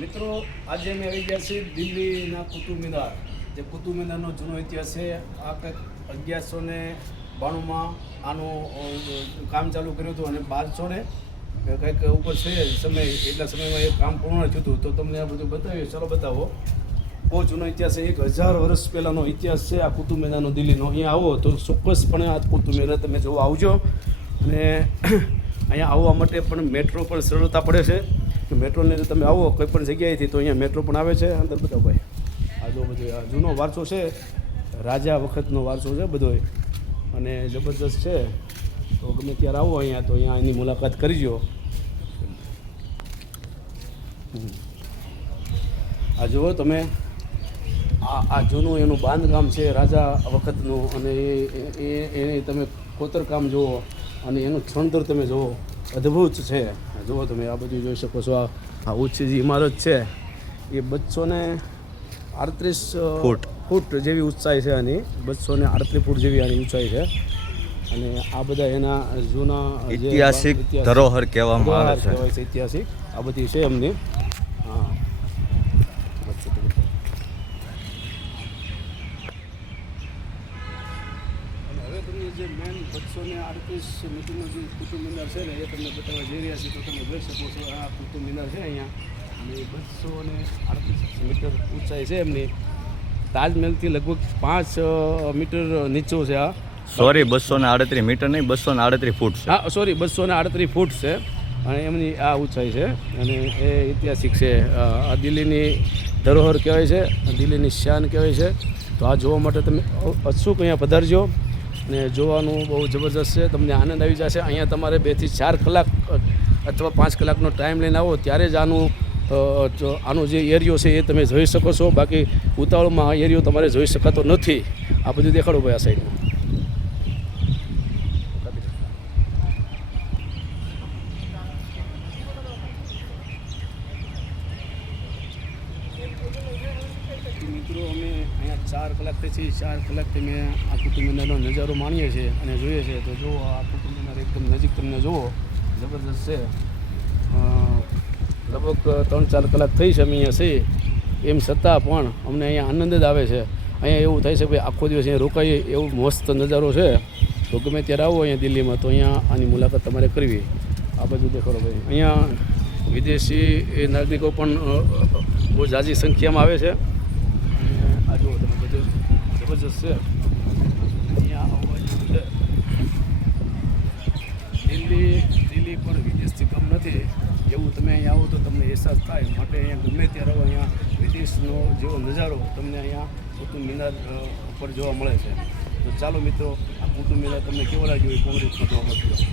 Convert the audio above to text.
મિત્રો આજે અમે આવી ગયા છીએ દિલ્હીના કુતુબ મિનાર, જે કુતુબ મિનારનો જૂનો ઇતિહાસ છે. આ કંઈક 1192માં આનું કામ ચાલુ કર્યું હતું અને 1200 કંઈક ઉપર છે સમય, એટલા સમયમાં એ કામ પૂર્ણ થયું હતું. તો તમને આ બધું બતાવીએ. ચાલો બતાવો. બહુ જૂનો ઇતિહાસ છે, 1000 વર્ષ પહેલાંનો ઇતિહાસ છે આ કુતુબ મિનારનો દિલ્હીનો. અહીંયા આવો તો ચોક્કસપણે આ કુતુબ મિનાર તમે જોવા આવજો. અને અહીંયા આવવા માટે પણ મેટ્રો પણ સરળતા પડે છે. મેટ્રોને તમે આવો કોઈ પણ જગ્યાએથી તો અહીંયા મેટ્રો પણ આવે છે. અંદર બધા ભાઈ આ જો બધું આ જૂનો વારસો છે, રાજા વખતનો વારસો છે બધો, અને જબરદસ્ત છે. તો ગમે ત્યારે આવો અહીંયા તો અહીંયા એની મુલાકાત કરજો. આ જુઓ તમે, આ જૂનું એનું બાંધકામ છે રાજા વખતનું, અને એ તમે કોતરકામ જુઓ અને એનું છણતર તમે જુઓ, અદ્ભુત છે. જુઓ તમે આ બધું જોઈ શકો છો. આ ઊંચી જે ઇમારત છે એ 238 ફૂટ જેવી ઊંચાઈ છે આની. 238 ફૂટ જેવી આની ઊંચાઈ છે. અને આ બધા એના જૂના ઐતિહાસિક ધરોહર કહેવામાં આવે છે. ઐતિહાસિક આ બધી છે એમની. હા, જે મેન 238 મીટરનું જે કુતુબ મિનાર છે ને એ તમને બતાવવા જઈ રહ્યા છીએ. તો તમે જોઈ શકો છો આ કુતુબ મિનાર છે અહીંયા, અને 238 મીટર ઊંચાઈ છે એમની. તાજમહેલથી લગભગ 5 મીટર નીચું છે આ. સોરી, 238 મીટર નહીં, 238 ફૂટ છે. હા સોરી, 238 ફૂટ છે. અને એમની આ ઊંચાઈ છે, અને એ ઐતિહાસિક છે. આ દિલ્હીની ધરોહર કહેવાય છે, દિલ્હીની શાન કહેવાય છે. તો આ જોવા માટે તમે અચૂક અહીંયા પધારજો. અને જોવાનું બહુ જબરદસ્ત છે, તમને આનંદ આવી જશે. અહીંયા તમારે 2 થી 4 કલાક અથવા 5 કલાકનો ટાઈમ લઈને આવો ત્યારે જ આનો જે એરિયો છે એ તમે જોઈ શકો છો. બાકી ઉતાવળમાં આ એરિયો તમારે જોઈ શકાતો નથી. આ બધું દેખાડો ભાઈ આ સાઈડમાં. મિત્રો અમે અહીંયા 4 કલાકથી છીએ. 4 કલાકથી મેં આ કુતુબ મિનારનો નજારો માણીએ છીએ અને જોઈએ છીએ. તો જુઓ આ કુતુબ મિનાર એકદમ નજીક તમને જુઓ, જબરદસ્ત છે. લગભગ 3-4 કલાક થઈ છે અમે અહીંયા છીએ, એમ છતાં પણ અમને અહીંયા આનંદ જ આવે છે. અહીંયા એવું થાય છે ભાઈ આખો દિવસ અહીંયા રોકાઈએ, એવું મસ્ત નજારો છે. તો ગમે ત્યારે આવો અહીંયા દિલ્હીમાં તો અહીંયા આની મુલાકાત તમારે કરવી. આ બધું દેખાડો ભાઈ. અહીંયા વિદેશી નાગરિકો પણ બહુ ઝાઝી સંખ્યામાં આવે છે. આ જુઓ તમે, બધું જબરજસ્ત છે. અહીંયા આવવા જેવું છે. દિલ્હી પણ વિદેશથી કમ નથી એવું તમે અહીંયા આવો તો તમને અહેસાસ થાય. માટે અહીંયા ગમે ત્યારે આવો, અહીંયા વિદેશનો જેવો નજારો તમને અહીંયા કુતુબ મિનાર ઉપર જોવા મળે છે. તો ચાલો મિત્રો, આ કુતુબ મિનાર તમને કેવો લાગ્યો એ કોંગ્રેસમાં જોવા મળશે.